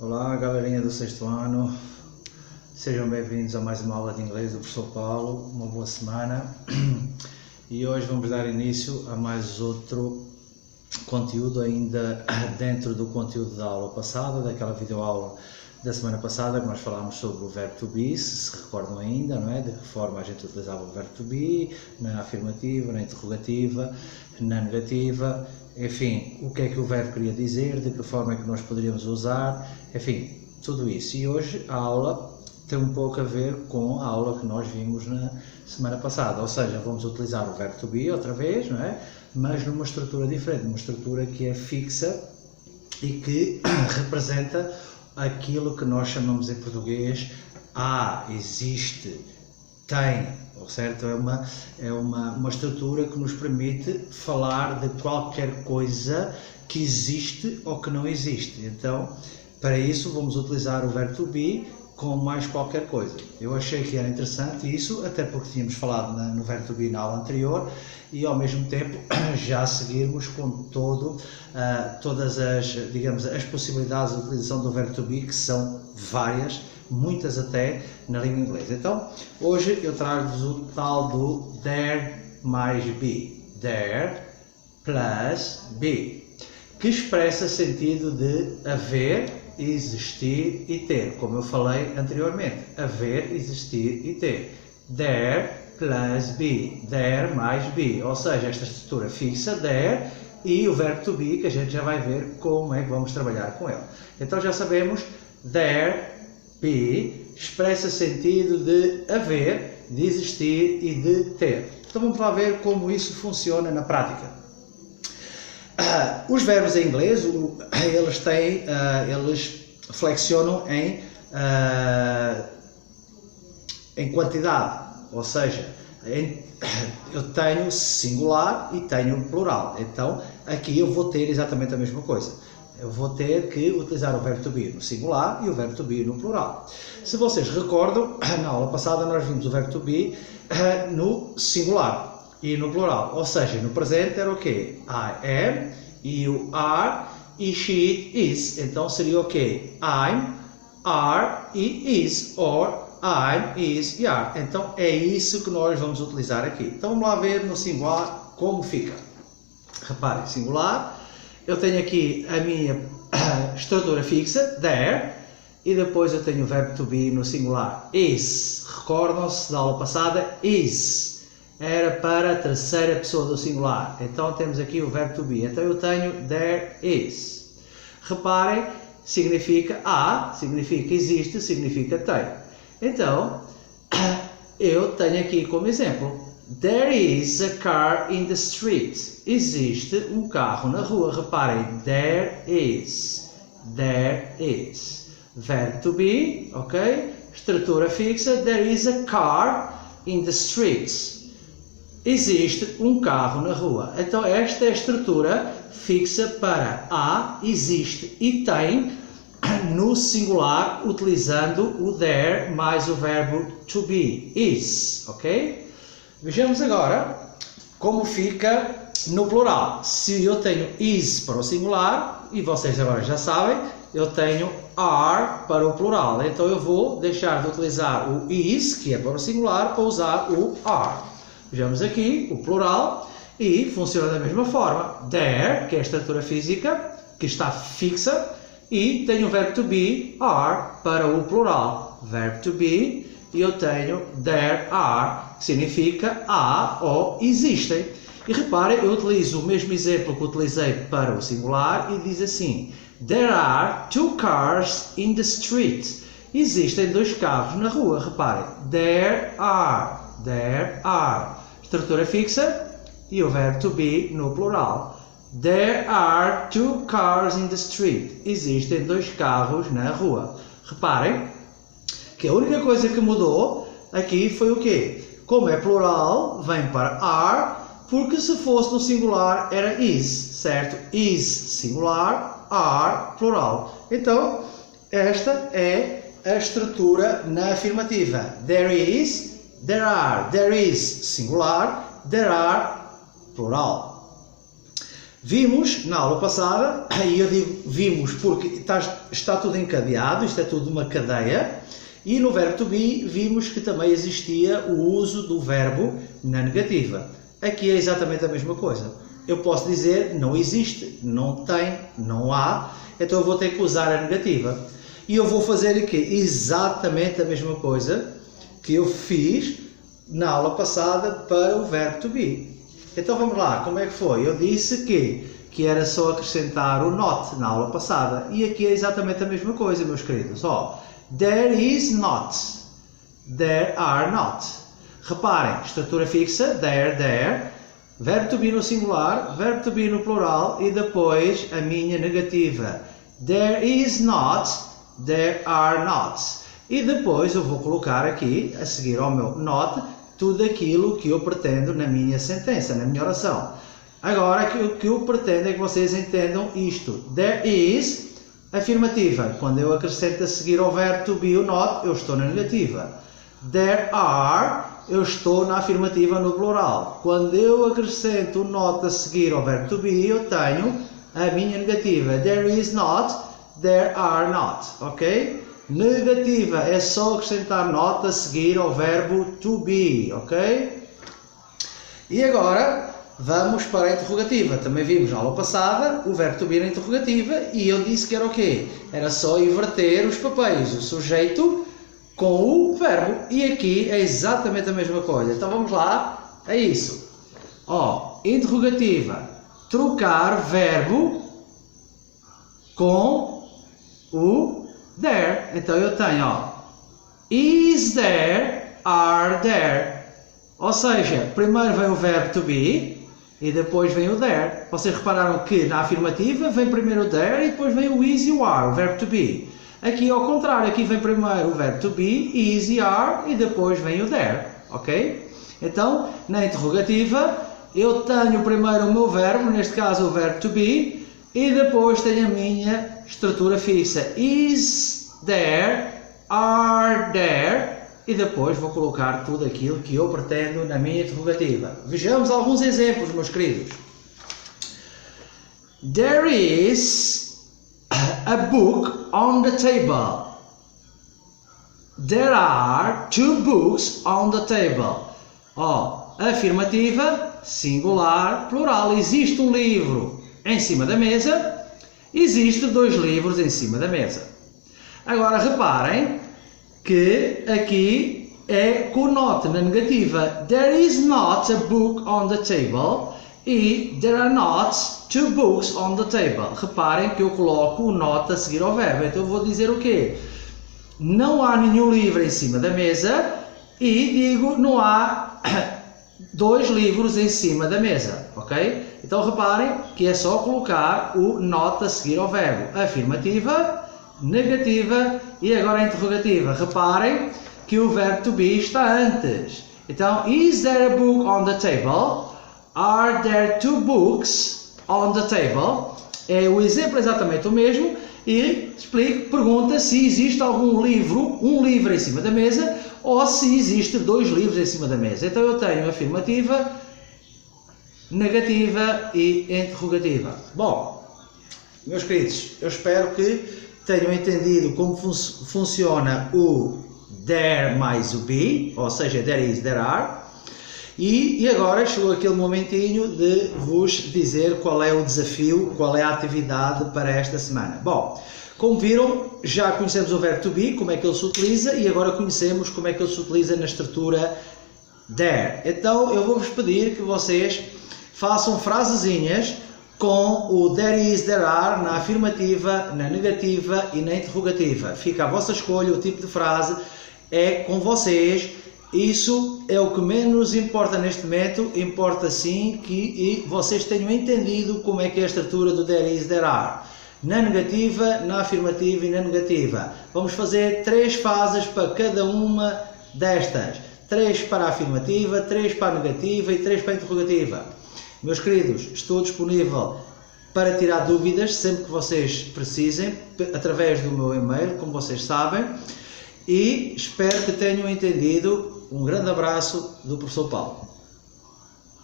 Olá, galerinha do sexto ano, sejam bem-vindos a mais uma aula de inglês do professor Paulo, uma boa semana. E hoje vamos dar início a mais outro conteúdo ainda dentro do conteúdo da aula passada, daquela videoaula da semana passada, que nós falámos sobre o verbo to be, se recordam ainda, não é? De que forma a gente utilizava o verbo to be, na afirmativa, na interrogativa, na negativa, enfim, o que é que o verbo queria dizer, de que forma é que nós poderíamos usar, enfim, tudo isso. E hoje a aula tem um pouco a ver com a aula que nós vimos na semana passada, ou seja, vamos utilizar o verbo to be outra vez, não é? Mas numa estrutura diferente, uma estrutura que é fixa e que representa aquilo que nós chamamos em português existe, tem, certo? É uma estrutura que nos permite falar de qualquer coisa que existe ou que não existe. Então, para isso vamos utilizar o verbo to be com mais qualquer coisa. Eu achei que era interessante isso, até porque tínhamos falado no verbo to be na aula anterior, e ao mesmo tempo já seguirmos com todas as, digamos, as possibilidades de utilização do verbo to be, que são várias, muitas até, na língua inglesa. Então, hoje eu trago-vos o tal do there mais be, there plus be, que expressa sentido de haver, existir e ter, como eu falei anteriormente, haver, existir e ter. There plus be, there mais be, ou seja, esta estrutura fixa, there, e o verbo to be, que a gente já vai ver como é que vamos trabalhar com ele. Então já sabemos, there, be, expressa sentido de haver, de existir e de ter. Então vamos lá ver como isso funciona na prática. Os verbos em inglês, eles flexionam em quantidade, ou seja, eu tenho singular e tenho plural. Então aqui eu vou ter exatamente a mesma coisa. Eu vou ter que utilizar o verbo to be no singular e o verbo to be no plural. Se vocês recordam, na aula passada nós vimos o verbo to be no singular e no plural, ou seja, no presente era o quê? I am, you are e she is. Então seria o quê? I'm, are e is, or I'm, is e are. Então é isso que nós vamos utilizar aqui. Então vamos lá ver no singular como fica. Reparem, singular, eu tenho aqui a minha estrutura fixa, there, e depois eu tenho o verbo to be no singular, is. Recordam-se da aula passada, is era para a terceira pessoa do singular. Então temos aqui o verbo to be. Então eu tenho there is. Reparem, significa há, significa existe, significa tem. Então, eu tenho aqui como exemplo, there is a car in the street. Existe um carro na rua. Reparem, there is. There is. Verbo to be, ok? Estrutura fixa, there is a car in the street. Existe um carro na rua. Então esta é a estrutura fixa para há, existe e tem no singular, utilizando o there mais o verbo to be, is, ok? Vejamos agora como fica no plural. Se eu tenho is para o singular, e vocês agora já sabem, eu tenho are para o plural. Então eu vou deixar de utilizar o is, que é para o singular, para usar o are. Vejamos aqui o plural e funciona da mesma forma. There, que é a estrutura física, que está fixa, e tenho o verbo to be, are, para o plural. Verbo to be, e eu tenho there are, que significa há ou existem. E reparem, eu utilizo o mesmo exemplo que utilizei para o singular e diz assim, there are two cars in the street. Existem dois carros na rua. Reparem, there are. There are. Estrutura fixa e o verbo to be no plural. There are two cars in the street. Existem dois carros na rua. Reparem que a única coisa que mudou aqui foi o quê? Como é plural, vem para are, porque se fosse no singular era is, certo? Is singular, are plural. Então, esta é a estrutura na afirmativa. There is, there are, there is singular, there are plural. Vimos na aula passada, e eu digo vimos porque está tudo encadeado, isto é tudo uma cadeia, e no verbo to be vimos que também existia o uso do verbo na negativa. Aqui é exatamente a mesma coisa. Eu posso dizer não existe, não tem, não há, então eu vou ter que usar a negativa. E eu vou fazer aqui exatamente a mesma coisa que eu fiz na aula passada para o verbo to be. Então vamos lá, como é que foi? Eu disse que era só acrescentar o not na aula passada. E aqui é exatamente a mesma coisa, meus queridos. Ó, there is not, there are not. Reparem, estrutura fixa, there, verbo to be no singular, verbo to be no plural e depois a minha negativa. There is not, there are not. E depois eu vou colocar aqui, a seguir ao meu not, tudo aquilo que eu pretendo na minha sentença, na minha oração. Agora, o que eu pretendo é que vocês entendam isto. There is, afirmativa. Quando eu acrescento a seguir ao verbo to be o not, eu estou na negativa. There are, eu estou na afirmativa no plural. Quando eu acrescento o not a seguir ao verbo to be, eu tenho a minha negativa. There is not, there are not. Ok? Negativa é só acrescentar not a seguir ao verbo to be, ok? E agora vamos para a interrogativa. Também vimos na aula passada o verbo to be na interrogativa e eu disse que era o quê? Era só inverter os papéis, o sujeito com o verbo. E aqui é exatamente a mesma coisa. Então vamos lá, é isso. Ó, interrogativa, trocar verbo com o there. Então eu tenho, ó, is there, are there. Ou seja, primeiro vem o verbo to be e depois vem o there. Vocês repararam que na afirmativa vem primeiro o there e depois vem o is e o are, o verbo to be. Aqui ao contrário, aqui vem primeiro o verbo to be, is e are e depois vem o there, ok? Então, na interrogativa, eu tenho primeiro o meu verbo, neste caso o verbo to be, e depois tenho a minha estrutura fixa. Is there, are there, e depois vou colocar tudo aquilo que eu pretendo na minha interrogativa. Vejamos alguns exemplos, meus queridos. There is a book on the table. There are two books on the table. Ó, afirmativa, singular, plural. Existe um livro em cima da mesa. Existem dois livros em cima da mesa. Agora reparem que aqui é com not na negativa. There is not a book on the table e there are not two books on the table. Reparem que eu coloco o not a seguir ao verbo. Então eu vou dizer o quê? Não há nenhum livro em cima da mesa e digo não há dois livros em cima da mesa, ok? Então reparem que é só colocar o not a seguir ao verbo. Afirmativa, negativa e agora a interrogativa. Reparem que o verbo to be está antes. Então, is there a book on the table? Are there two books on the table? É o exemplo exatamente o mesmo e explico, pergunta se existe algum livro, um livro em cima da mesa ou se existe dois livros em cima da mesa. Então eu tenho afirmativa, negativa e interrogativa. Bom, meus queridos, eu espero que tenham entendido como funciona o there mais o be, ou seja, there is, there are. E agora chegou aquele momentinho de vos dizer qual é o desafio, qual é a atividade para esta semana. Bom, como viram, já conhecemos o verbo to be, como é que ele se utiliza, e agora conhecemos como é que ele se utiliza na estrutura there. Então eu vou-vos pedir que vocês façam frasezinhas com o there is, there are na afirmativa, na negativa e na interrogativa. Fica a vossa escolha, o tipo de frase é com vocês. Isso é o que menos importa neste momento, importa sim que vocês tenham entendido como é que é a estrutura do there is, there are. Na negativa, na afirmativa e na negativa. Vamos fazer 3 fases para cada uma destas. 3 para a afirmativa, 3 para a negativa e 3 para a interrogativa. Meus queridos, estou disponível para tirar dúvidas sempre que vocês precisem, através do meu e-mail, como vocês sabem. E espero que tenham entendido. Um grande abraço do professor Paulo.